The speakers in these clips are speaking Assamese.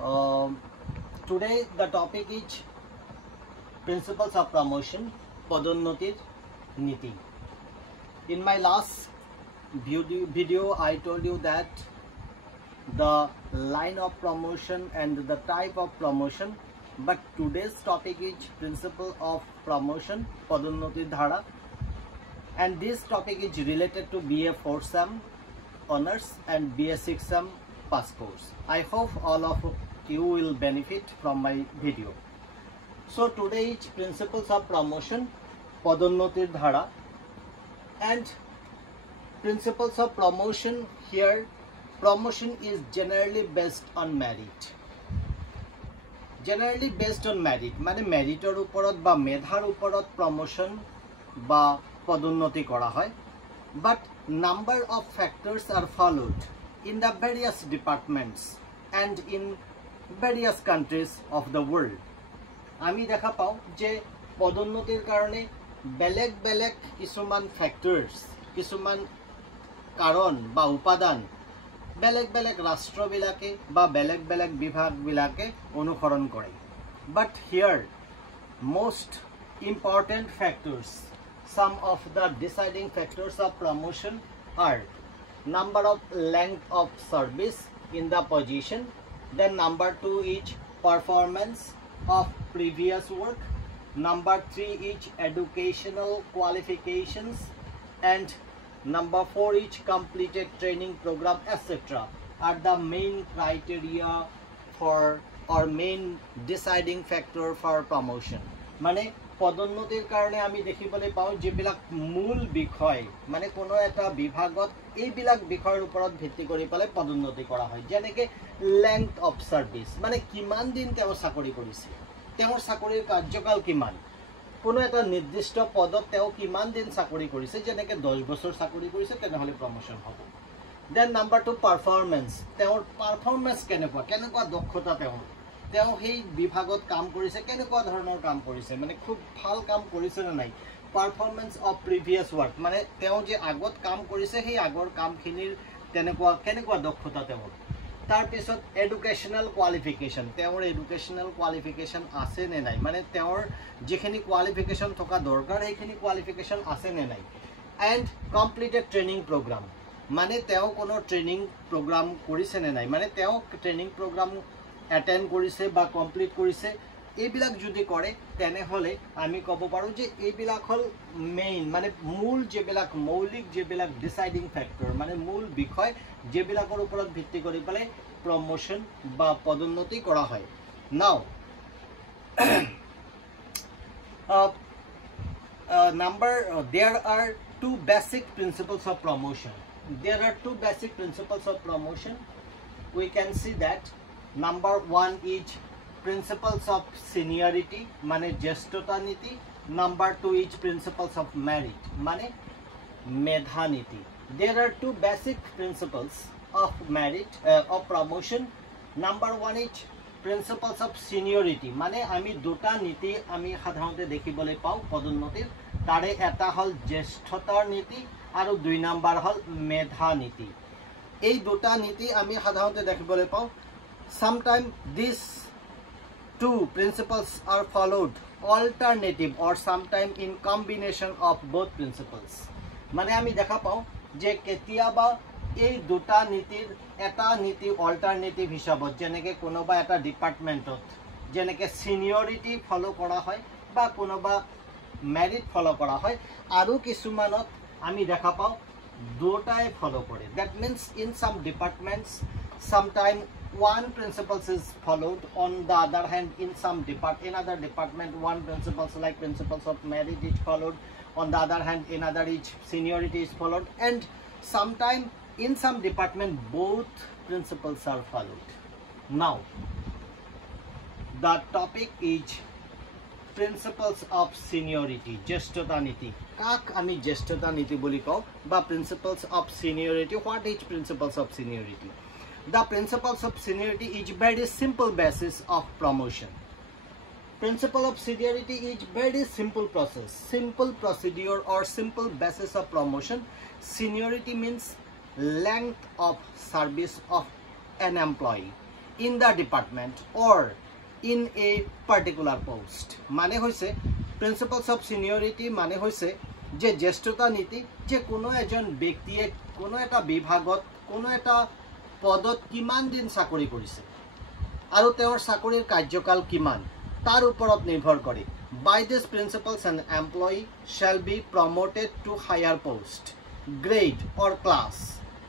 Um, Today the topic is principles of promotion, Padonnotir Niti. In my last video, I told you that the line of promotion and the type of promotion, but today's topic is principle of promotion, Padonnotir Dhara, and this topic is related to BA 4 SEM honors and BA 6 SEM pass course. I hope all of you will benefit from my video. So today is principles of promotion, Padonnotir Dhara, and principles of promotion here. Promotion is generally based on merit. Generally based on merit, মানে মেৰিটৰ ওপৰত বা মেধাৰ ওপৰত promotion বা পদোন্নতি কৰা হয়. But number of factors are followed in the various departments and in various countries of the world. আমি দেখা পাওঁ যে পদোন্নতিৰ কাৰণে বেলেগ বেলেগ কিছুমান ফ্যাক্টৰস, কিছুমান কাৰণ বা উপাদান বেলেগ বেলেগ ৰাষ্ট্ৰবিলাকে বা বেলেগ বেলেগ বিভাগবিলাকে অনুসৰণ কৰে. But here most important factors, some of the deciding factors of promotion are number of length of service in the position, then number 2 is performance of previous work, number 3 is educational qualifications, and number 4 is completed training program, etc. are the main criteria for or main deciding factor for promotion. মানে পদোন্নতিৰ কাৰণে আমি দেখিবলৈ পাওঁ যেবিলাক মূল বিষয়, মানে কোনো এটা বিভাগত এইবিলাক বিষয়ৰ ওপৰত ভিত্তি কৰি পেলাই পদোন্নতি কৰা হয়. যেনেকৈ লেংথ অফ সাৰ্ভিস, মানে কিমান দিন তেওঁ চাকৰি কৰিছে, তেওঁৰ চাকৰিৰ কাৰ্যকাল কিমান, কোনো এটা নিৰ্দিষ্ট পদত তেওঁ কিমান দিন চাকৰি কৰিছে, যেনেকৈ 10 বছৰ চাকৰি কৰিছে তেনেহলে প্ৰমোশন হ'ব. দেন নাম্বাৰ 2 পাৰফৰ্মেন্স, তেওঁৰ পাৰফৰ্মেন্স কেনেকুৱা দক্ষতা তেওঁ সেই বিভাগত কাম কৰিছে, কেনেকুৱা ধৰণৰ কাম কৰিছে, মানে খুব ভাল কাম কৰিছে নে নাই. পাৰফৰ্মেন্স অফ প্ৰিভিয়াছ ৱৰ্ক, মানে তেওঁ যে আগত কাম কৰিছে সেই আগৰ কামখিনিৰ কেনেকুৱা দক্ষতা তেওঁৰ. তাৰ পিছত এডুকেশনাল কোৱালিফিকেশন, তেওঁৰ এডুকেশনাল কোৱালিফিকেশন আছে নে নাই, মানে তেওঁৰ যিখিনি কোৱালিফিকেশন থকা দৰকাৰ সেইখিনি কোৱালিফিকেশন আছে নে নাই. এণ্ড কমপ্লিটেড ট্ৰেইনিং প্ৰগ্ৰাম, মানে তেওঁ কোনো ট্ৰেইনিং প্ৰগ্ৰাম কৰিছে নে নাই, মানে তেওঁ ট্ৰেইনিং প্ৰগ্ৰাম এটেন্ড কৰিছে বা কমপ্লিট কৰিছে. এইবিলাক যদি কৰে তেনেহলে আমি ক'ব পাৰোঁ যে এইবিলাক হল মেইন, মানে মূল যেবিলাক মৌলিক যেবিলাক ডিসাইডিং ফ্যাক্টৰ, মানে মূল বিষয় যেবিলাকৰ ওপৰত ভিত্তি কৰি পেলাই প্ৰমোশন বা পদোন্নতি কৰা হয়. নাও there are two basic principles of promotion. There are two basic principles of promotion. We can see that number 1 is principles of seniority, মানে জ্যেষ্ঠতা নীতি. Number 2 is principles of merit, মানে মেধা নীতি. There are two basic principles of merit of promotion. Number 1 is principles of seniority, মানে আমি দুটা নীতি আমি সাধাৰণতে দেখিবলৈ পাওঁ পদোন্নতিৰ. তাৰে এটা হল জ্যেষ্ঠতাৰ নীতি আৰু 2 নম্বৰ হল মেধা নীতি. এই দুটা নীতি আমি সাধাৰণতে দেখিবলৈ পাওঁ. Sometimes these two principles are followed alternative or sometimes in combination of both principles. মানে আমি দেখা পাওঁ যে কেতিয়াবা এই দুটা নীতিৰ এটা নীতি অল্টাৰনেটিভ হিচাপত, যেনেকৈ কোনোবা এটা ডিপাৰ্টমেণ্টত যেনেকৈ সিনিয়ৰিটি ফলো কৰা হয় বা কোনোবা মেৰিট ফলো কৰা হয়, আৰু কিছুমানত আমি দেখা পাওঁ দুটাই ফলো কৰে. That means in some departments sometimes one principle is followed, on the other hand in other department one principles like principles of merit is followed, on the other hand in other is seniority is followed, and sometime in some department both principles are followed. Now the topic is principles of seniority, জ্যেষ্ঠতা নীতি. কাক আমি জ্যেষ্ঠতা নীতি বুলি কওঁ বা principles of seniority. What is principles of seniority? The principles of seniority is very simple basis of promotion. Principle of seniority is very simple process, simple procedure or simple basis of promotion. Seniority means length of service of an employee. in the department or in a particular post. माने होइसे principles of seniority माने होइसे जे ज्येष्ठता नीति जे कोनो एजन व्यक्तिये कोनो एटा विभागत कोनो एटा पदत किमान दिन चाकरी करिसे आरो तेवर चाकरीर कार्यकाल किमान तार उपरत निर्भर करे. By these principles an employee shall be promoted to higher post, grade or class.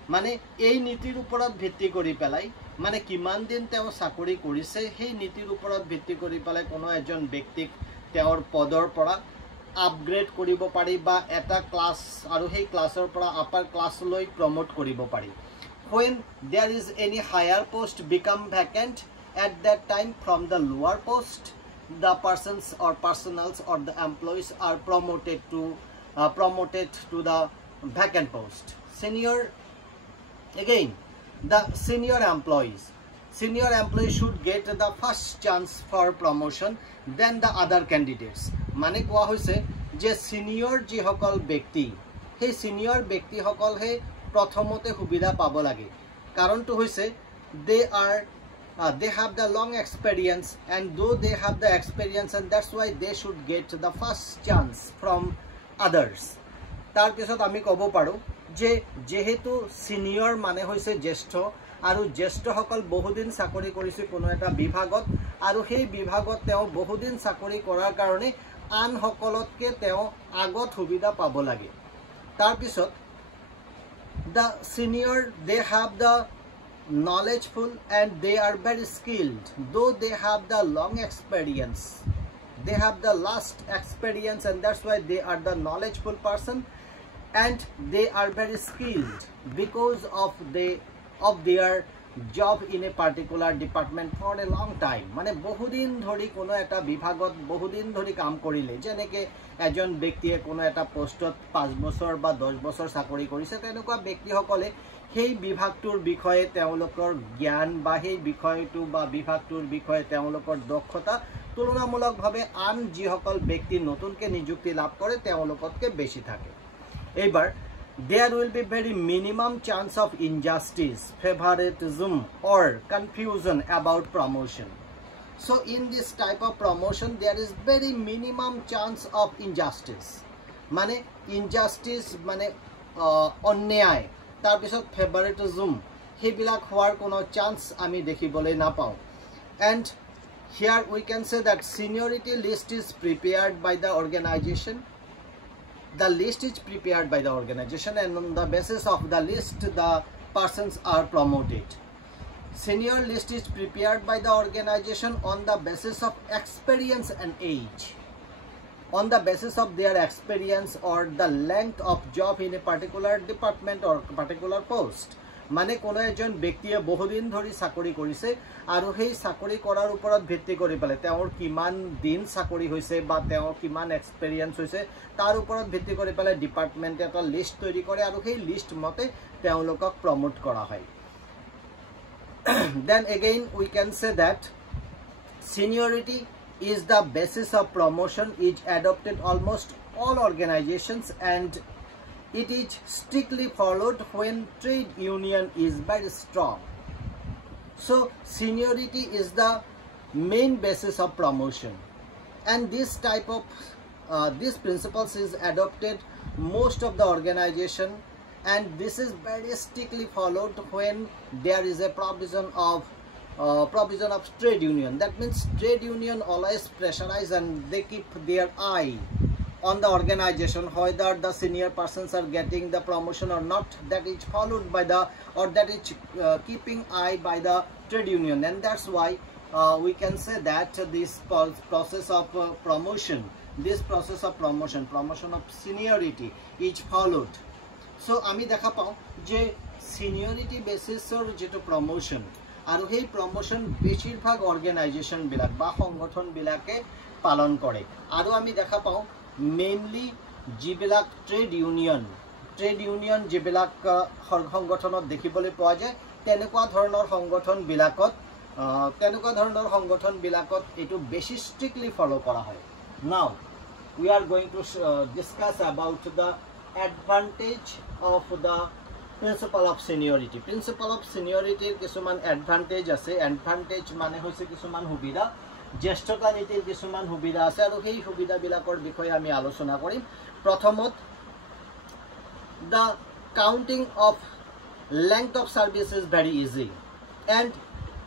माने এই নীতিৰ ওপৰত ভিত্তি কৰি পেলাই মানে কিমান দিন তেওঁ চাকৰি কৰিছে সেই নীতিৰ ওপৰত ভিত্তি কৰি পেলাই কোনো এজন ব্যক্তিক তেওঁৰ পদৰ পৰা আপগ্ৰেড কৰিব পাৰি বা এটা ক্লাস আৰু সেই ক্লাসৰ পৰা আপাৰ ক্লাস লৈ প্ৰমোট কৰিব পাৰি. When there is any higher post become vacant at that time from the lower post, the persons or personals or the employees are promoted to the vacant post. Senior, again the senior employees should get the first chance for promotion than the other candidates. माने कोआ होइसे जे senior जी हकल व्यक्ति हे senior व्यक्ति हकल हे प्रथमते सुविधा पाबो लागे कारण तो होइसे they have the long experience and though they have the experience and that's why they should get the first chance from others. तार पिছত आमी कबो पारो जे जेहेतु senior माने होइसे ज्येष्ठ आरु ज्येष्ठ हकल बहुदिन चाकरी करिसे कोनो एटा विभागत आरु हेई विभागत तेও बहुदिन चाकरी करार कारणे आन हकलतके तेও আগত সুবিধা পাবো লাগে. तार पिছত the senior they have the knowledgeful and they are very skilled though they have the long experience, they have the last experience and that's why they are the knowledgeful person and they are very skilled because of their job in a particular department for a long time. माने बहुदिन धरि कोनो एटा विभागत बहुदिन धरि काम करिले जेनेके एजन व्यक्तिये कोनो एटा पोस्टत 5 বছৰ বা 10 বছৰ চাকৰি কৰিছে তেনকুৱা ব্যক্তি সকলে সেই বিভাগটোৰ বিষয়ে তেওঁলোকৰ জ্ঞান বা সেই বিষয়টো বা বিভাগটোৰ বিষয়ে তেওঁলোকৰ দক্ষতা তুলনামূলকভাৱে আন যি সকল ব্যক্তি নতুনকে নিযুক্তি লাভ কৰে তেওঁলোকতকে বেছি থাকে. এইবাৰ there will be very minimum chance of injustice, favoritism or confusion about promotion. So in this type of promotion there is very minimum chance of injustice. माने injustice माने अन्याय तार पिছত favoritism हेबिलाक होवार कोनो chance आमी देखिबोले ना पाऊ. And here we can say that seniority list is prepared by the organization. The list is prepared by the organization and on the basis of the list the persons are promoted. Senior list is prepared by the organization on the basis of experience and age. On the basis of their experience or the length of job in a particular department or particular post. माने कोनो एजन व्यक्तिये बहुदिन धरि चाकरी करिसे आरो हेई चाकरी करार उपरत भित्ति करि पेले तेओर किमान दिन चाकरी होइसे बा तेओर किमान एक्सपीरियंस होइसे तार उपरत भित्ति करि पेले डिपार्टमेंट एटा लिस्ट तैयारी करे आरो हेई लिस्ट मते तेओलोকক प्रमोट करा হয়. Then again we can say that seniority is the basis of promotion is adopted almost all organizations and it is strictly followed when trade union is very strong. So seniority is the main basis of promotion and this type of these principles is adopted most of the organization and this is very strictly followed when there is a provision of trade union. That means trade union always pressurize and they keep their eye on the organization whether the senior persons are getting the promotion or not. That is followed by the or that is keeping eye by the trade union and that's why we can say that this process of promotion of seniority is followed. So ami dekha pao je seniority basis or jeto promotion aru hei promotion beshirбhag organization bilak ba সংগঠন বিলাকে পালন কৰে aru ami dekha pao mainly jibilak trade union jibilak সংগঠনত দেখিবলৈ পোৱা যায় তেনেকুৱা ধৰণৰ সংগঠন বিলাকত এটো বেছি strictly follow কৰা হয়. Now we are going to discuss about the advantage of the principle of seniority principle of সিনিয়ৰিটিৰ কিছুমান এডভান্টেজ আছে এডভান্টেজ মানে হৈছে কিছুমান সুবিধা জ্যেষ্ঠতা নীতিৰ কিছুমান সুবিধা আছে আৰু সেই সুবিধাবিলাকৰ বিষয়ে আমি আলোচনা কৰিম প্ৰথমত the counting of length of service is very easy and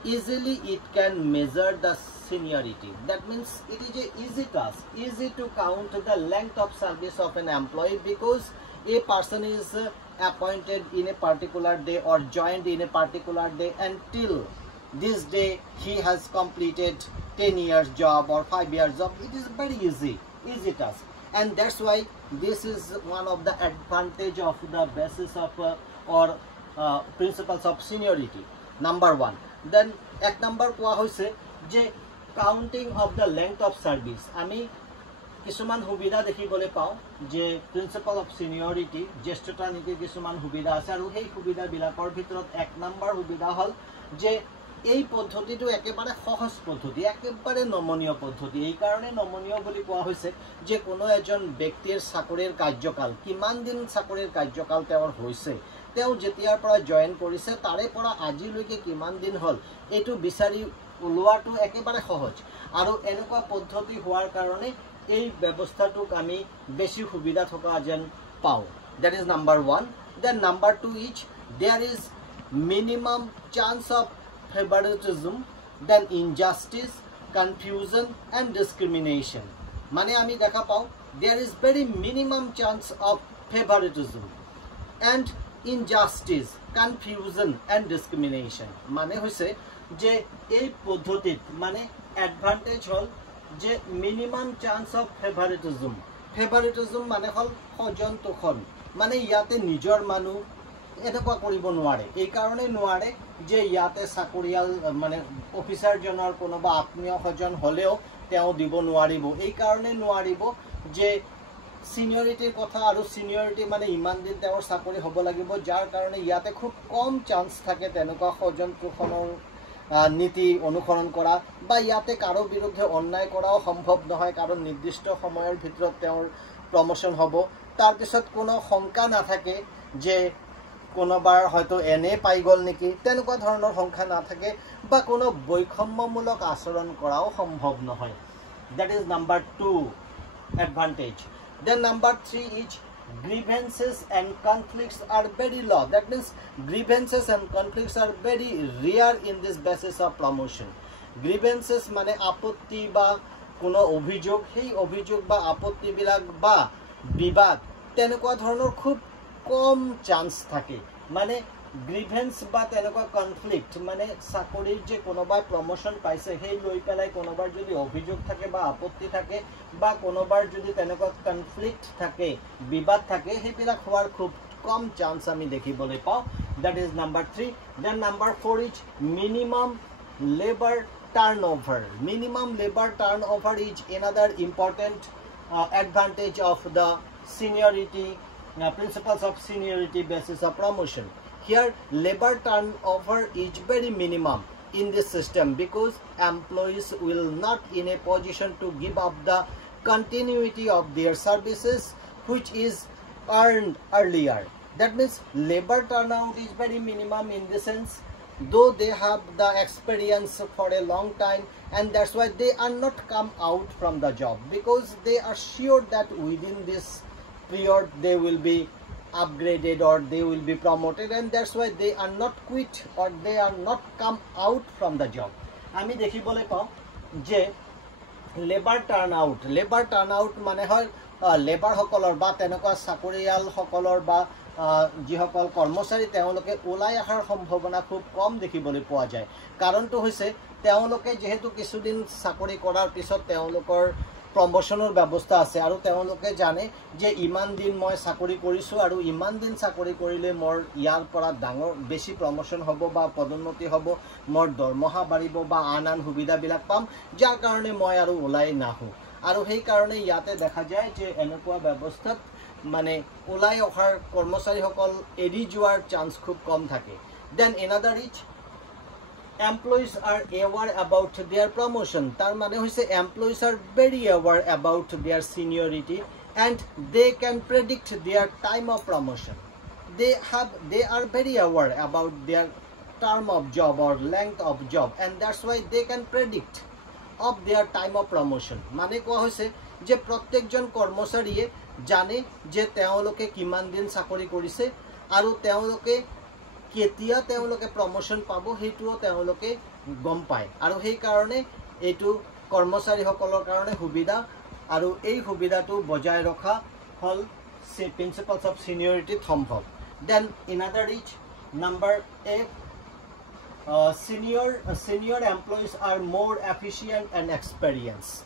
easily it can measure the seniority. That means it is a easy task, easy to count the length of service of an employee because a person is appointed in a particular day or joined in a particular day until this day he has completed 10 years job or 5 years job. It is very easy task. And that's why this is one of the advantage of the basis of principles of seniority. Number 1. Then ek number koa hoise je counting of the length of service. Ami kisuman hubida dekhibole pao je principle of seniority jesthota niti kisuman hubida ase aru hei hubida bilakor bhitorot ek number hubida hol je এই পদ্ধতিটো একেবারে সহজ পদ্ধতি একেবারে নমনীয় পদ্ধতি এই কারণে নমনীয় বলি কোৱা হৈছে যে কোনো এজন ব্যক্তিৰ চাকৰিৰ কাৰ্যকাল কিমান দিন চাকৰিৰ কাৰ্যকাল তেওঁৰ হৈছে তেওঁ যেতিয়াৰ পৰা জয়েন কৰিছে তাৰে পৰা আজিলৈকে কিমান দিন হল এটো বিচাৰি উলোৱাটো একেবাৰে সহজ আৰু এনেকুৱা পদ্ধতি হোৱাৰ কাৰণে এই ব্যৱস্থাটোক আমি বেছি সুবিধা থকা যেন পাও that is number 1 then number 2 is there is minimum chance of favoritism then injustice confusion and discrimination mane ami dekha pao there is very minimum chance of favoritism and injustice confusion and discrimination mane hoise je ei poddhotit mane advantage hol je minimum chance of favoritism mane hol hojon tokhon mane yate nijor manu এনেকুৱা কৰিব নোৱাৰে এই কাৰণে নোৱাৰে যে ইয়াতে চাকৰিয়াল মানে অফিচাৰ জনৰ কোনোবা আত্মীয় সজন হলেও তেওঁ দিব নোৱাৰিব এই কাৰণে নোৱাৰিব যে সিনিয়ৰিটিৰ কথা আৰু সিনিয়ৰিটি মানে ইমান দিন তেওঁৰ চাকৰি হ'ব লাগিব যাৰ কাৰণে ইয়াতে খুব কম চান্স থাকে তেনেকুৱা সজন কোখনৰ নীতি অনুসৰণ কৰা বা ইয়াতে কাৰো বিৰুদ্ধে অন্যায় কৰাও সম্ভৱ নহয় কাৰণ নিৰ্দিষ্ট সময়ৰ ভিতৰত তেওঁৰ প্ৰমোশন হ'ব তাৰ পিছত কোনো শংকা নাথাকে যে কোনোবাৰ হয়তো এনে পাই গল নেকি তেনেকুৱা ধৰণৰ সংখ্যা না থাকে বা কোনো বৈষম্যমূলক আচৰণ কৰাও সম্ভৱ নহয় that is number 2 advantage then number 3 is grievances and conflicts are very low that means grievances and conflicts are very rare in this basis of promotion grievances মানে আপত্তি বা কোনো অভিযোগ সেই অভিযোগ বা আপত্তি বিলাক বা বিবাদ তেনেকুৱা ধৰণৰ খুব কম চান্স থাকে মানে গ্ৰিভেন্স বা তেনেকুৱা কনফ্লিক্ট মানে চাকৰিৰ যে কোনোবা প্ৰমোশন পাইছে সেই লৈ পেলাই কোনোবাৰ যদি অভিযোগ থাকে বা আপত্তি থাকে বা কোনোবাৰ যদি তেনেকুৱা কনফ্লিক্ট থাকে বিবাদ থাকে সেইবিলাক হোৱাৰ খুব কম চান্স আমি দেখিবলৈ পাও that is number 3 then number 4 is minimum labor turnover is another important advantage of the seniority principles of seniority basis of promotion here labor turnover is very minimum in this system because employees will not in a position to give up the continuity of their services which is earned earlier that means labor turnout is very minimum in the sense though they have the experience for a long time and that's why they are not come out from the job because they are sure that within this period they will be upgraded or they will be promoted and that's why they are not quit or they are not come out from the job ami dekhibole pao je labor turnout mane hoy labor hokolor ba tenokwa sakuriyal hokolor ba যিসকল কৰ্মচাৰী তেওঁলোকে ওলাই আহাৰ সম্ভাৱনা খুব কম দেখিবলৈ পোৱা যায় কাৰণটো হৈছে তেওঁলোকে যেহেতু কিছুদিন চাকৰি কৰাৰ পিছত তেওঁলোকৰ প্ৰমোশনৰ ব্যৱস্থা আছে আৰু তেওঁলোকে জানে যে ইমান দিন মই চাকৰি কৰিছো আৰু ইমান দিন চাকৰি কৰিলে মোৰ ইয়াৰ পৰা ডাঙৰ বেছি প্ৰমোশন হ'ব বা পদোন্নতি হ'ব মোৰ দৰমহা বাঢ়িব বা আন সুবিধা বিলাক পাম যাৰ কাৰণে মই আৰু ওলাই নাহো আৰু সেই কাৰণে ইয়াতে দেখা যায় যে এনেকুৱা ব্যৱস্থাত মানে ওলাই অহাৰ কৰ্মচাৰীসকল এৰি যোৱাৰ চান্স খুব কম থাকে then another is employees are aware about their promotion tar mane hoise employees are very aware about their seniority and they can predict their time of promotion they are very aware about their term of job or length of job, and that's why they can predict of their time of promotion. মানে কোৱা হৈছে যে প্ৰত্যেকজন কৰ্মচাৰীয়ে জানে যে তেওঁলোকে কিমান দিন চাকৰি কৰিছে আৰু তেওঁলোকে কেতিয়া তেওঁলোকে প্ৰমোশন পাব হেতুও তেওঁলোকে গম পায়, আৰু সেই কাৰণে এইটো কৰ্মচাৰীসকলৰ কাৰণে সুবিধা, আৰু এই সুবিধাটো বজাই ৰখা হল principles of seniority সম্ভৱ. Then another is number A, senior employees are more efficient and experienced.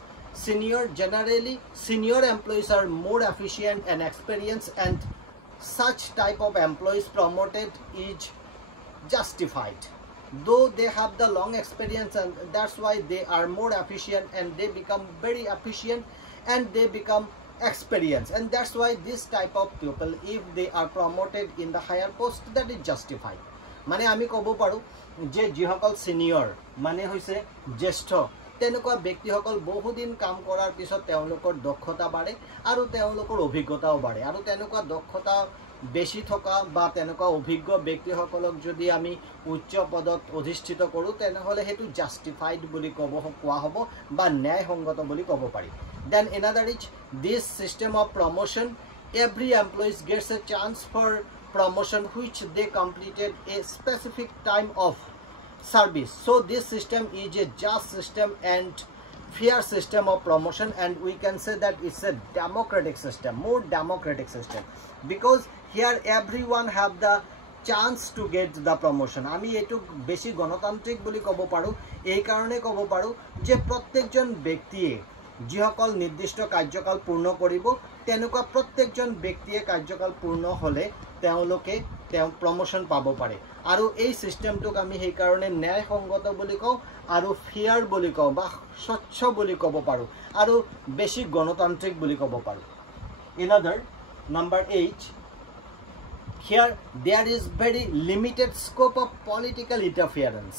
Generally senior employees are more efficient and experienced, and such type of employees promoted is justified, though they have the long experience, and that's why they are more efficient and they become very efficient and they become experienced, and that's why this type of people, if they are promoted in the higher post, that is justified. মানে আমি কব পাৰো যে যিসকল সিনিয়ৰ মানে হৈছে জ্যেষ্ঠ তেনেকুৱা ব্যক্তিসকল বহুদিন কাম কৰাৰ পিছত তেওঁলোকৰ দক্ষতা বাঢ়ে আৰু তেওঁলোকৰ অভিজ্ঞতাও বাঢ়ে, আৰু তেনেকুৱা দক্ষতা বেছি থকা বা তেনেকুৱা অভিজ্ঞ ব্যক্তিসকলক যদি আমি উচ্চ পদত অধিষ্ঠিত কৰোঁ তেনেহলে হেতু জাস্টিফাইড বুলি কোৱা হ'ব বা ন্যায়সংগত বুলি ক'ব পাৰি. Then another is this system of promotion, every employee gets a chance for promotion which they completed a specific time of service. So this system is a just system and fair system of promotion, and we can say that it's a democratic system, more democratic system, because here everyone have the chance to get the promotion. আমি এটো বেশি গণতান্ত্রিক বুলি কব পাৰো, এই কাৰণে কব পাৰো যে প্ৰত্যেকজন ব্যক্তিয়ে যিসকল নিৰ্দিষ্ট কাৰ্যকাল পূৰ্ণ কৰিব তেনেকুৱা প্ৰত্যেকজন ব্যক্তিয়ে কাৰ্যকাল পূৰ্ণ হলে তেওঁলোকে প্ৰমোশন পাব পাৰে, আৰু এই সিস্টেমটোক আমি সেই কাৰণে ন্যায়সংগত বুলি কওঁ আৰু ফেয়াৰ বুলি কওঁ বা স্বচ্ছ বুলি ক'ব পাৰো আৰু বেশি গণতান্ত্ৰিক বুলি ক'ব পাৰো. Another number 8, here there is very limited scope of political interference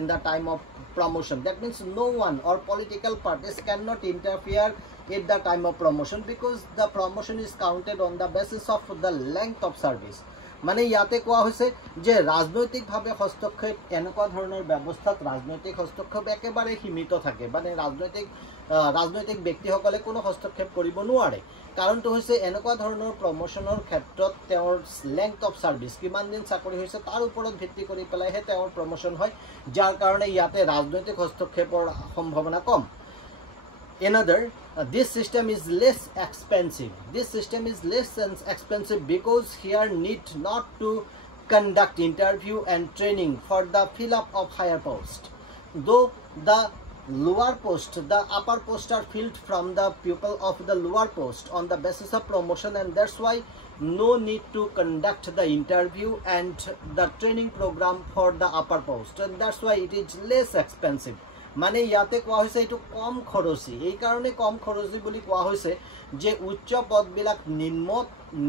in the time of promotion. That means no one or political parties cannot interfere at the time of promotion, because the promotion is counted on the basis of the length of service. মানে ইয়াতে কোৱা হৈছে যে ৰাজনৈতিকভাৱে হস্তক্ষেপ এনেকুৱা ধৰণৰ ব্যৱস্থাত ৰাজনৈতিক হস্তক্ষেপ একেবাৰে সীমিত থাকে, মানে ৰাজনৈতিক ব্যক্তিসকলে কোনো হস্তক্ষেপ কৰিব নোৱাৰে, কাৰণটো হৈছে এনেকুৱা ধৰণৰ প্ৰমোশনৰ ক্ষেত্ৰত তেওঁৰ লেংথ অফ সাৰ্ভিস কিমান দিন চাকৰি হৈছে তাৰ ওপৰত ভিত্তি কৰি পেলাইহে তেওঁৰ প্ৰমোশন হয়, যাৰ কাৰণে ইয়াতে ৰাজনৈতিক হস্তক্ষেপৰ সম্ভাৱনা কম. Another, this system is less expensive. This system is less expensive because here need not to conduct interview and training for the fill up of higher post. Though the lower post, the upper post are filled from the people of the lower post on the basis of promotion, and that's why no need to conduct the interview and the training program for the upper post, and that's why it is less expensive. মানে ইয়াতে কোৱা হৈছে এটো কম খৰচী, এই কাৰণে কম খৰচী বুলি কোৱা হৈছে যে উচ্চ পদবিলাক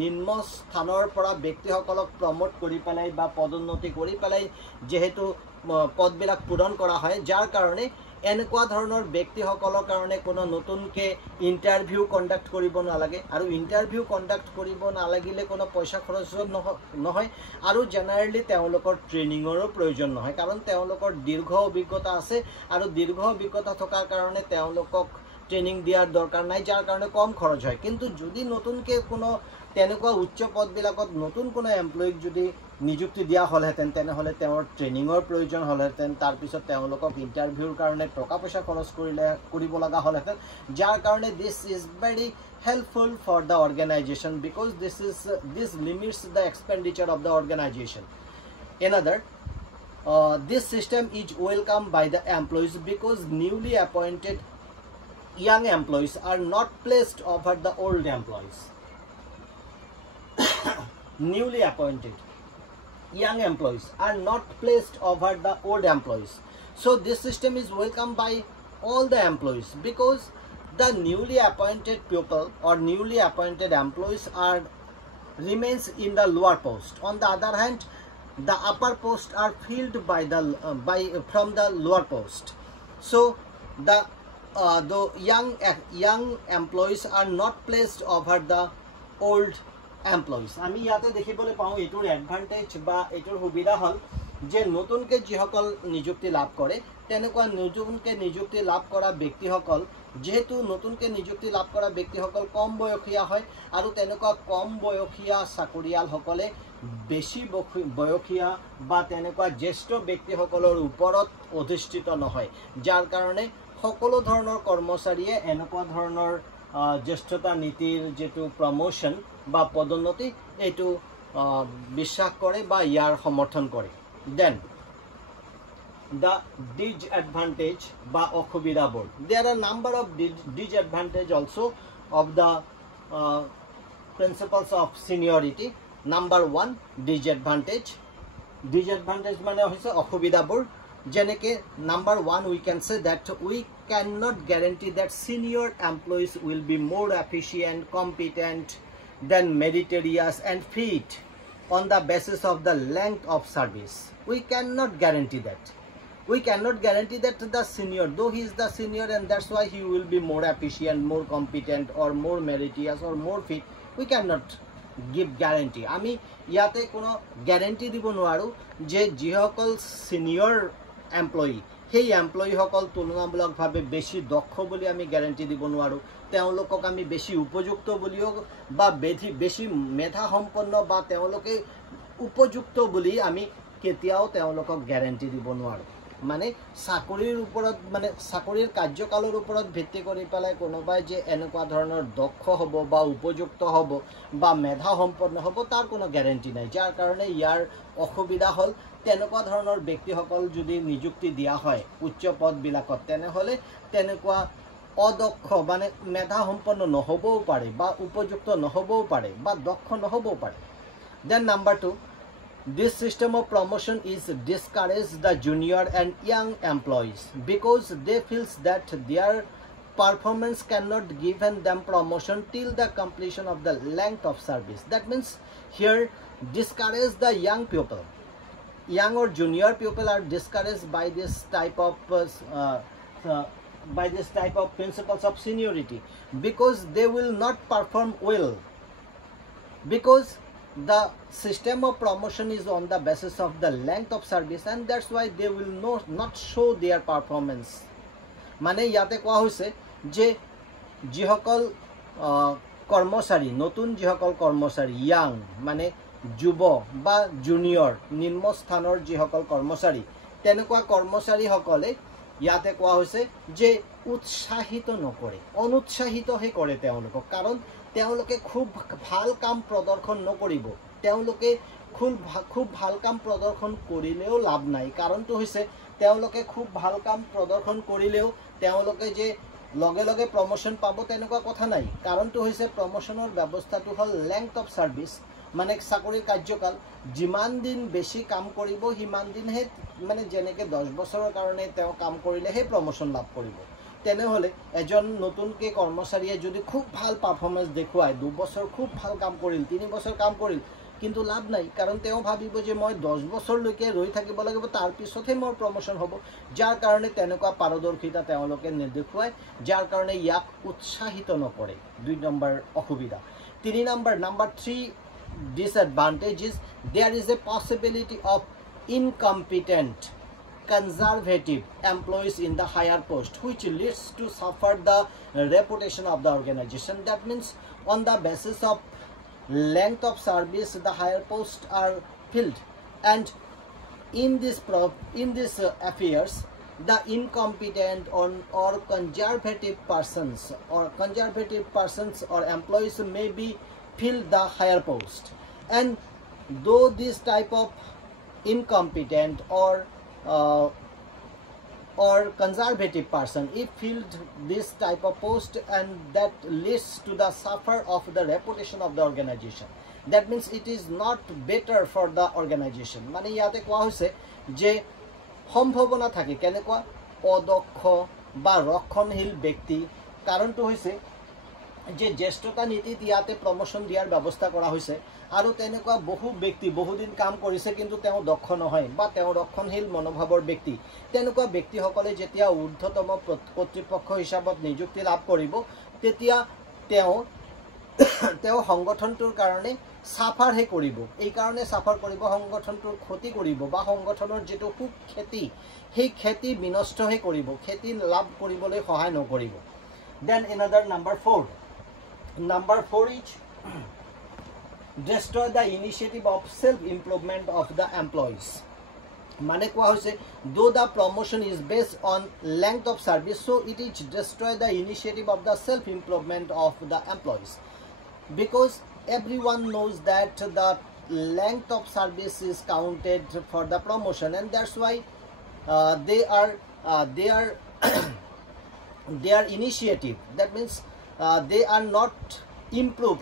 নিম্ন স্থানৰ পৰা ব্যক্তিসকলক প্ৰমোট কৰি পেলাই বা পদোন্নতি কৰি পেলাই যেহেতু পদবিলাক পূৰণ কৰা হয়, যাৰ কাৰণে এনেকুৱা ধৰণৰ ব্যক্তিসকলৰ কাৰণে কোনো নতুনকে ইন্টাৰভিউ কন্ডাক্ট কৰিব নালাগে, আৰু ইন্টাৰভিউ কন্ডাক্ট কৰিব নালাগিলে কোনো পইচা খৰচ নহয়, আৰু জেনাৰেলি তেওঁলোকৰ ট্ৰেইনিংৰো প্ৰয়োজন নহয়, কাৰণ তেওঁলোকৰ দীৰ্ঘ অভিজ্ঞতা আছে আৰু দীৰ্ঘ অভিজ্ঞতা থকাৰ কাৰণে তেওঁলোকক ট্ৰেইনিং দিয়াৰ দৰকাৰ নাই, যাৰ কাৰণে কম খৰচ হয়. কিন্তু যদি নতুনকে কোনো তেনেকুৱা উচ্চ পদবিলাকত নতুন কোনো এমপ্লয়িক যদি নিযুক্তি দিয়া হলহেঁতেন তেনেহলে তেওঁৰ ট্ৰেইনিংৰ প্ৰয়োজন হলহেঁতেন, তাৰপিছত তেওঁলোকক ইন্টাৰভিউৰ কাৰণে টকা পইচা খৰচ কৰিব লগা হলহেঁতেন, যাৰ কাৰণে this is very helpful for the organization, because this limits the expenditure of the organization. Another, this system is welcomed by the employees because newly appointed young employees are not placed over the old employees. Newly appointed young employees are not placed over the old employees. So this system is welcomed by all the employees, because the newly appointed people or newly appointed employees remains in the lower post. On the other hand, the upper posts are filled from the lower post. So the young employees are not placed over the old employees আমি ইয়াতে দেখিবলৈ পাওঁ এইটোৰ এডভান্টেজ বা এইটোৰ সুবিধা হ'ল যে নতুনকে যিসকল নিযুক্তি লাভ কৰে তেনেকুৱা নতুনকে নিযুক্তি লাভ কৰা ব্যক্তিসকল যেহেতু নতুনকে নিযুক্তি লাভ কৰা ব্যক্তিসকল কম বয়সীয়া হয় আৰু তেনেকুৱা কম বয়সীয়া চাকৰিয়ালসকলে বেছি বয়সীয়া বা তেনেকুৱা জ্যেষ্ঠ ব্যক্তিসকলৰ ওপৰত অধিষ্ঠিত নহয় যাৰ কাৰণে সকলো ধৰণৰ কৰ্মচাৰীয়ে এনেকুৱা ধৰণৰ জ্যেষ্ঠতা নীতিৰ যেটো প্ৰমোশন বা পদোন্নতি এইটো বিশ্বাস কৰে বা ইয়াৰ সমৰ্থন কৰে দেন the disadvantage বা অসুবিধাবোৰ there are number of disadvantage also of the principles of seniority number 1 disadvantage মানে হৈছে অসুবিধাবোৰ যেনেকে number 1 we can say that we cannot guarantee that senior employees will be more efficient competent than meritorious and fit on the basis of the length of service. We cannot guarantee that. We cannot guarantee that the senior, though he is the senior and that's why he will be more efficient, more competent or more meritorious or more fit. We cannot give guarantee. আমি ইয়াতে কোনো guarantee দিব নোৱাৰো যে যিসকল senior employee সেই এমপ্লয়ী সকল তুলনামূলকভাৱে বেছি দক্ষ বুলি আমি গ্যাৰান্টি দিব নোৱাৰো তেওঁলোকক আমি বেছি উপযুক্ত বুলিও বা বেছি মেধা সম্পন্ন বা তেওঁলোকে উপযুক্ত বুলি আমি কেতিয়াও তেওঁলোকক গ্যাৰান্টি দিব নোৱাৰো মানে চাকৰিৰ ওপৰত মানে চাকৰিৰ কাৰ্যকালৰ ওপৰত ভিত্তি কৰি পেলাই কোনোবাই যে এনেকুৱা ধৰণৰ দক্ষ হ'ব বা উপযুক্ত হ'ব বা মেধা সম্পন্ন হ'ব তাৰ কোনো গ্যাৰান্টি নাই যাৰ কাৰণে ইয়াৰ অসুবিধা হ'ল তেনেকুৱা ধৰণৰ ব্যক্তিসকল যদি নিযুক্তি দিয়া হয় উচ্চ পদবিলাকত তেনেহলে তেনেকুৱা অদক্ষ মানে মেধা সম্পন্ন নহবও পাৰে বা উপযুক্ত নহবও পাৰে বা দক্ষ নহবও পাৰে then number 2 this system of promotion is discourage the junior and young employees because they feels that their performance cannot give them promotion till the completion of the length of service that means here discourage the young people young or junior people are discouraged by this type of principles of seniority because they will not perform well because the system of promotion is on the basis of the length of service and that's why they will not show their performance মানে ইয়াতে কোৱা হৈছে যে যিসকল কৰ্মচাৰী নতুন যিসকল কৰ্মচাৰী ইয়াং মানে যুৱ বা জুনিয়ৰ নিম্ন স্থানৰ যিসকল কৰ্মচাৰী তেনেকুৱা কৰ্মচাৰী সকলে ইয়াতে কোৱা হৈছে যে উৎসাহিত নকৰে অনুৎসাহিতহে কৰে তেওঁলোকক কাৰণ তেওঁলোকে খুব ভাল কাম প্ৰদৰ্শন নকৰিব তেওঁলোকে খুব ভাল কাম প্ৰদৰ্শন কৰিলেও লাভ নাই কাৰণটো হৈছে তেওঁলোকে খুব ভাল কাম প্ৰদৰ্শন কৰিলেও তেওঁলোকে যে লগে লগে প্ৰমোশন পাব তেনেকুৱা কথা নাই কাৰণটো হৈছে প্ৰমোশনৰ ব্যৱস্থাটো হ'ল লেংথ অফ সাৰ্ভিস মানে চাকৰিৰ কাৰ্যকাল যিমান দিন বেছি কাম কৰিব হিমান দিনহে মানে যেনেকে 10 বছৰৰ কাৰণে তেওঁ কাম কৰিলেহে প্ৰমোশন লাভ কৰিব তেনেহলে এজন নতুনকে কৰ্মচাৰীয়ে যদি খুব ভাল পাৰফৰম্যান্স দেখুৱায় 2 বছৰ খুব ভাল কাম কৰিল 3 বছৰ কাম কৰিল কিন্তু লাভ নাই কাৰণ তেওঁ ভাবিব যে মই 10 বছৰলৈকে ৰৈ থাকিব লাগিব তাৰ পিছতহে মোৰ প্ৰমোশন হ'ব যাৰ কাৰণে তেনেকুৱা পাৰদৰ্শিতা তেওঁলোকে নেদেখুৱায় যাৰ কাৰণে ইয়াক উৎসাহিত নকৰে 2 নম্বৰ অসুবিধা 3 number 3 disadvantage is there is a possibility of incompetent conservative employees in the higher post which leads to suffer the reputation of the organization that means on the basis of length of service the higher posts are filled and in this affairs the incompetent or conservative persons or employees may be fill the higher post and though this type of incompetent or conservative person if filled this type of post and that leads to the suffer of the reputation of the organization that means it is not better for the organization মানে ইয়াতে কোৱা হৈছে যে সম্ভাৱনা থাকে কেনেকুৱা অদক্ষ বা ৰক্ষণশীল ব্যক্তি কাৰণটো হৈছে যে জ্যেষ্ঠতা নীতিত ইয়াতে প্ৰমোশন দিয়াৰ ব্যৱস্থা কৰা হৈছে আৰু তেনেকুৱা বহু ব্যক্তি বহুদিন কাম কৰিছে কিন্তু তেওঁ দক্ষ নহয় বা তেওঁ ৰক্ষণশীল মনোভাৱৰ ব্যক্তি তেনেকুৱা ব্যক্তিসকলে যেতিয়া ঊৰ্ধ্বতম কৰ্তৃপক্ষ হিচাপত নিযুক্তি লাভ কৰিব তেতিয়া তেওঁ সংগঠনটোৰ কাৰণে সাফাৰ হে কৰিব এই কাৰণে সাফাৰ কৰিব সংগঠনটোৰ ক্ষতি কৰিব বা সংগঠনৰ যেটো খুব ক্ষতি সেই ক্ষতি বিনষ্ট হে কৰিব ক্ষতি লাভ কৰিবলৈ সহায় নকৰিব then another number 4 is destroy the initiative of self improvement of the employees মানে কোৱা হৈছে though the promotion is based on length of service so it is destroy the initiative of the self improvement of the employees because everyone knows that the length of service is counted for the promotion and that's why their initiative that means they are not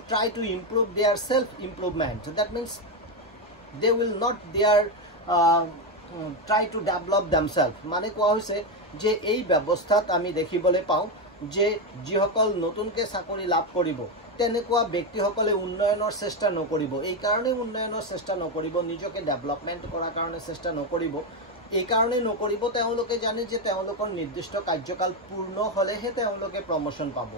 try to improve their self improvement that means they will not try to develop themselves মানে কোৱা হৈছে যে এই ব্যৱস্থাত আমি দেখিবলৈ পাওঁ যে যিসকল নতুনকে চাকৰি লাভ কৰিব তেনেকুৱা ব্যক্তিসকলে উন্নয়নৰ চেষ্টা নকৰিব এই কাৰণে উন্নয়নৰ চেষ্টা নকৰিব নিজকে ডেভেলপমেন্ট কৰাৰ কাৰণে চেষ্টা নকৰিব এই কাৰণে নকৰিব তেওঁলোকে জানে যে তেওঁলোকৰ নিৰ্দিষ্ট কাৰ্যকাল পূৰ্ণ হলেহে তেওঁলোকে প্ৰমোশন পাব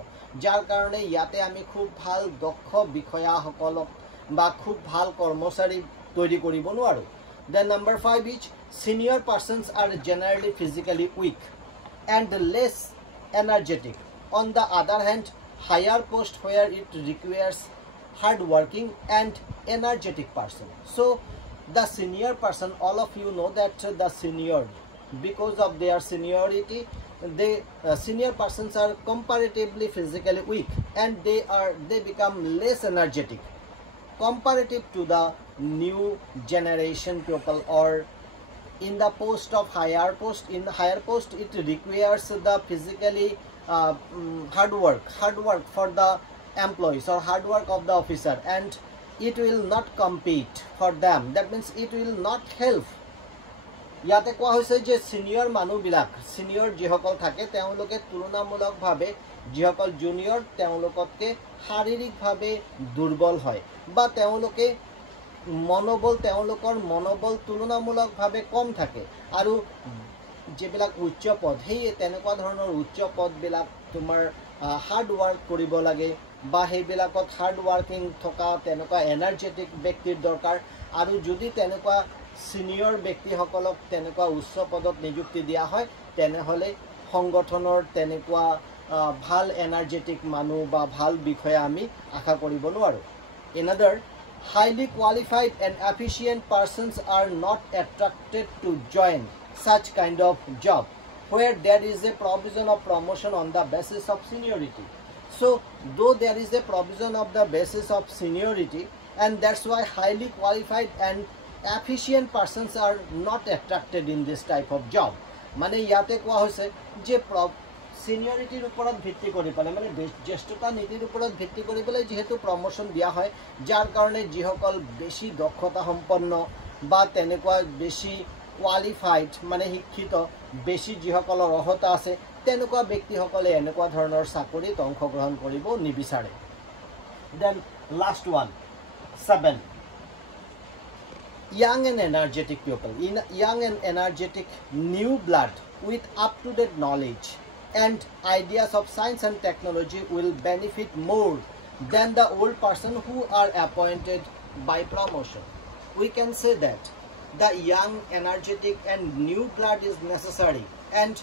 যাৰ কাৰণে ইয়াতে আমি খুব ভাল দক্ষ বিষয়াসকলক বা খুব ভাল কৰ্মচাৰী তৈৰি কৰিব নোৱাৰো then number 5 is senior persons are generally physically weak and less energetic on the other hand higher post where it requires hard working and energetic person so the senior person all of you know that the senior because of their seniority they senior persons are comparatively physically weak and they become less energetic comparative to the new generation people or in the post of higher post in the higher post it requires the physically hard work for the employees or hard work of the officer and it will not compete for them that means it will not help ইয়াতে কোৱা হৈছে যে সিনিয়ৰ মানুহবিলাক সিনিয়ৰ যিসকল থাকে তেওঁলোকে তুলনামূলকভাৱে যিসকল জুনিয়ৰ তেওঁলোকতকে শাৰীৰিকভাৱে দুৰ্বল হয় বা তেওঁলোকে তেওঁলোকৰ মনোবল তুলনামূলকভাৱে কম থাকে আৰু যেবিলাক উচ্চ পদ সেই তেনেকুৱা ধৰণৰ উচ্চ পদবিলাক তোমাৰ হাৰ্ড ওয়াৰ্ক কৰিব লাগে বা সেইবিলাকত হাৰ্ড ওয়াৰ্কিং থকা তেনেকুৱা এনাৰ্জেটিক ব্যক্তিৰ দৰকাৰ আৰু যদি তেনেকুৱা সিনিয়ৰ ব্যক্তিসকলক তেনেকুৱা উচ্চ পদত নিযুক্তি দিয়া হয় তেনেহলে সংগঠনৰ তেনেকুৱা ভাল এনাৰ্জেটিক মানুহ বা ভাল বিষয়া আমি আশা কৰিব নোৱাৰো another highly qualified and efficient persons are not attracted to join such kind of job where there is a provision of promotion on the basis of seniority so though there is a provision of the basis of seniority and that's why highly qualified and efficient persons are not attracted in this type of job মানে ইয়াতে কোৱা হৈছে যে সিনিয়ৰিটিৰ ওপৰত ভিত্তি কৰি পালে মানে জ্যেষ্ঠতা নীতিৰ ওপৰত ভিত্তি কৰি পালে যেহেতু প্ৰমোশন দিয়া হয় যাৰ কাৰণে যিসকল বেছি দক্ষতা সম্পন্ন বা তেনেকুৱা বেছি qualified মানে শিক্ষিত বেছি যিসকলৰ অৰ্হতা আছে তেনেকুৱা ব্যক্তিসকলে এনেকুৱা ধৰণৰ চাকৰিত অংশগ্ৰহণ কৰিব নিবিচাৰে then last one 7 young and energetic people in young and energetic new blood with up to date knowledge and ideas of science and technology will benefit more than the old person who are appointed by promotion we can say that the young energetic and new blood is necessary and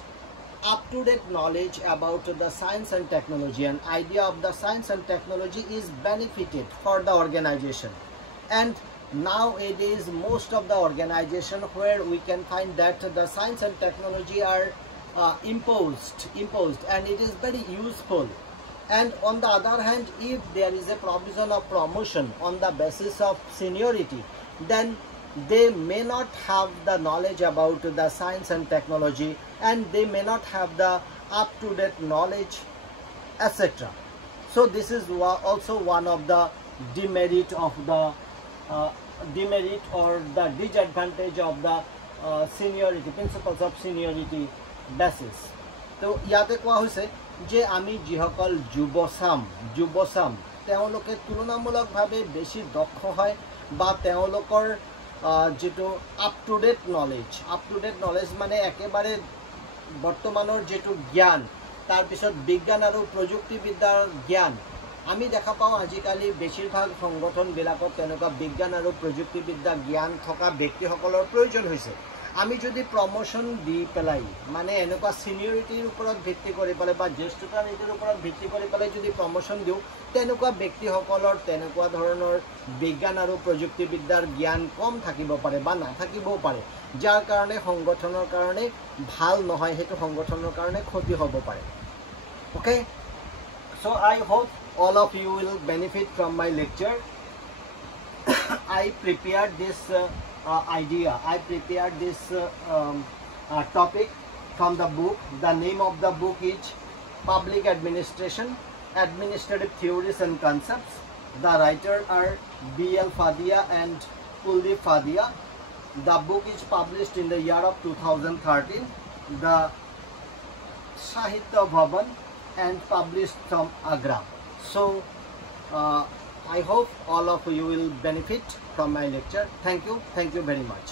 up to date knowledge about the science and technology and idea of the science and technology is benefited for the organization and nowadays most of the organization where we can find that the science and technology are imposed and it is very useful and on the other hand if there is a provision of promotion on the basis of seniority then they may not have the knowledge about the science and technology and they may not have the up-to-date knowledge etc so this is also one of the demerit of the demerit or the disadvantage of the seniority principles of seniority basis তো ইয়াতে কোৱা হৈছে যে আমি যিসকল যুৱচাম তেওঁলোকে তুলনামূলকভাৱে বেছি দক্ষ হয় বা তেওঁলোকৰ যেটো আপ টু ডেট নলেজ মানে একেবাৰে বৰ্তমানৰ যেটো জ্ঞান তাৰ পিছত বিজ্ঞান আৰু প্ৰযুক্তিবিদ্যাৰ জ্ঞান আমি দেখা পাওঁ আজিকালি বেছিভাগ সংগঠনবিলাকত তেনেকুৱা বিজ্ঞান আৰু প্ৰযুক্তিবিদ্যা জ্ঞান থকা ব্যক্তিসকলৰ প্ৰয়োজন হৈছে। আমি যদি প্ৰমোশ্যন দি পেলাই মানে এনেকুৱা ছিনিয়ৰিটিৰ ওপৰত ভিত্তি কৰি পেলাই বা জ্যেষ্ঠতা নীতিৰ ওপৰত ভিত্তি কৰি পেলাই যদি প্ৰমোশ্যন দিওঁ, তেনেকুৱা ব্যক্তিসকলৰ তেনেকুৱা ধৰণৰ বিজ্ঞান আৰু প্ৰযুক্তিবিদ্যাৰ জ্ঞান কম থাকিব পাৰে বা নাথাকিবও পাৰে, যাৰ কাৰণে সংগঠনৰ কাৰণে ভাল নহয়, সেইটো সংগঠনৰ কাৰণে ক্ষতি হ'ব পাৰে। Okay, so I hope all of you will benefit from my lecture. I prepared this idea. I prepared this topic from the book. The name of the book is Public Administration, Administrative Theories and Concepts. The writer are B.L. Fadia and Kuldeep Fadia. The book is published in the year of 2013. The Sahitya Bhavan and published from Agra. So I hope all of you will benefit from my lecture. Thank you very much.